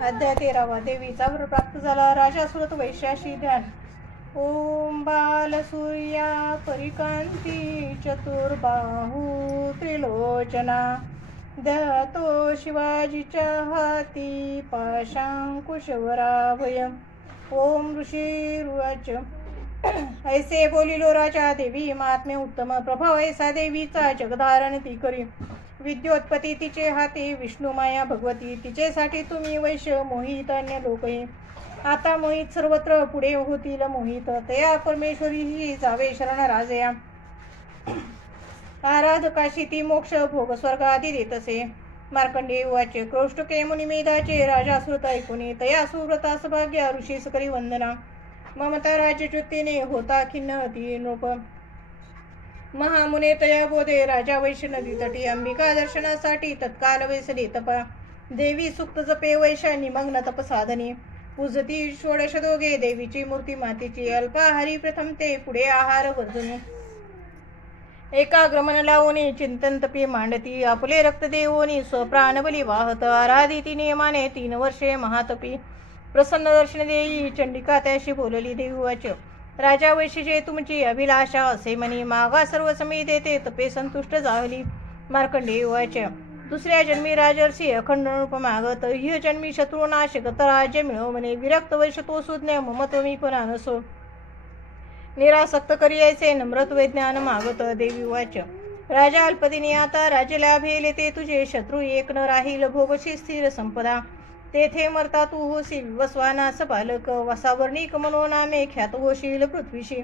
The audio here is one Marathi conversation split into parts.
अध्याय 13वा. देवीचा वर प्राप्त झाला. राजा सुरत वैश्याशी ध्यान. ओम बाल सूर्या परिकांती चतुर्बाहू त्रिलोचना दतो शिवाजीच्या हाती पाशांकुशवराभय. ओम ऋषीरुवाच. ऐसे बोलिलो राजा. देवी महात्म्य उत्तम प्रभाव ऐसा देवीचा जगधारण ती करी. विद्योत्पत्ती तिचे हाती विष्णुमाया भगवती. तिचेसाठी तुम्ही वैश्य मोहित अन्य लोकही. आता मोहित सर्वत्र पुढे होतील मोहित. तया परमेश्वरी ही जावे शरण राजया. आराधकाशी ती मोक्ष भोग स्वर्ग आदी देतसे. मार्कंडेय उवाच. कौष्टके मुनिमेधाचे राजा सुरत ऐकुनी तया सुव्रतास भाग्या ऋषीस करी वंदना. ममता राज्यच्युतीने होता खिन्न अति नृप. महामुने तया बोधे राजा वैश्य नदी तटी. अंबिका दर्शनासाठी तत्काल वेसली तपा. देवी सुक्त जपे वैश्य निमग्न तप साधनी. पूजती षोडश दोघे देवीची मूर्ती मातीची. अल्पाहारी प्रथम ते पुढे आहार वर्जनी. एकाग्र मन लावून चिंतन तपी मांडती. आपले रक्त देवोनी स्वप्राणबली वाहत. आराधिती नियमाने 3 वर्षे महातपी. प्रसन्न दर्शन देई चंडिका त्याशी बोलली. देवी उवाच. राजा वैश्यचे तुमची अभिलाषा असे म्हणी. मागा सर्व समी देते तपे संतुष्ट झाली. मार्कंडेय उवाच. दुसऱ्या जन्मी राजर्षी अखंड रूप मागत. ह्य जन्मी शत्रुनाश गत राज्य मिळव म्हणे. विरक्त वैश्य तो सुज्ञ ममत्व मी पण नसो. निरासक्त करियाचे नम्रत्व ज्ञान मागत. देवी उवाच. राजा अल्पदिनी आता राज्य लाभेल ते तुझे. शत्रू एक न राहील भोगशी स्थिर संपदा. तेथे मरता तू होशील वसवानास बालक. वसावर्णिक मनोनामे ख्यात होशील पृथ्वीशी.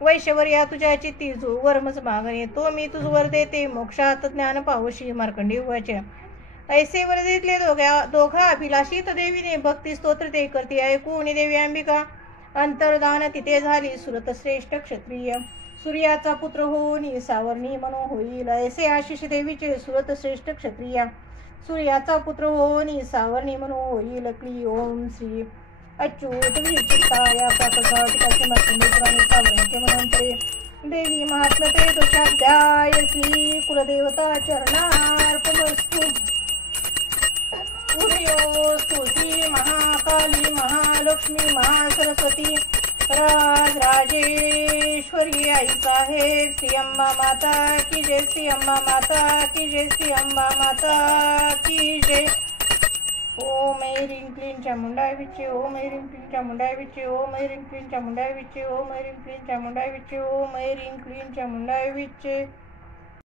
वैश्यवर्या तुझ्या चित्ती जो वर्मच मागणे. तो मी तुझवर देते मोक्षात ज्ञान पावशी. मार्कंडेय उवाच. ऐसे वरदितले दोघा अभिलाषित देवीने भक्ती स्तोत्र ते करती ऐकून देवी अंबिका अंतर्धान तिथे झाली. सुरत श्रेष्ठ क्षत्रिय सूर्याचा पुत्र होऊन सावर्णी मनो होईल. ऐसे आशिष देवीचे सुरत श्रेष्ठ क्षत्रिय सूर्याचा पुत्र होऊन सावर्णी मनो होईल. क्ली ओम श्री अच्युत विचित्ताया प्रातःकाळी मार्कंडेय सावर्णिके मनंतरे. देवी महात्म्य ते दोषाध्याय. श्री कुलदेवता चरणार्पणमस्तु. उदयोस्तु श्री महाकाली महालक्ष्मी महासरस्वती राजराजेश्वरी आई साहेब. श्री अंबा माता की जय. श्री अंबा माता की जय. श्री अंबा माता की जय. ओम ऐं क्लीं चामुंडाय विचे. ओम ऐं क्लीं चामुंडाय विचे. ओम ऐं क्लीं चामुंडाय विचे. ओम ऐं क्लीं चामुंडाय विचे. ओम ऐं क्लीं चामुंडाय विचे.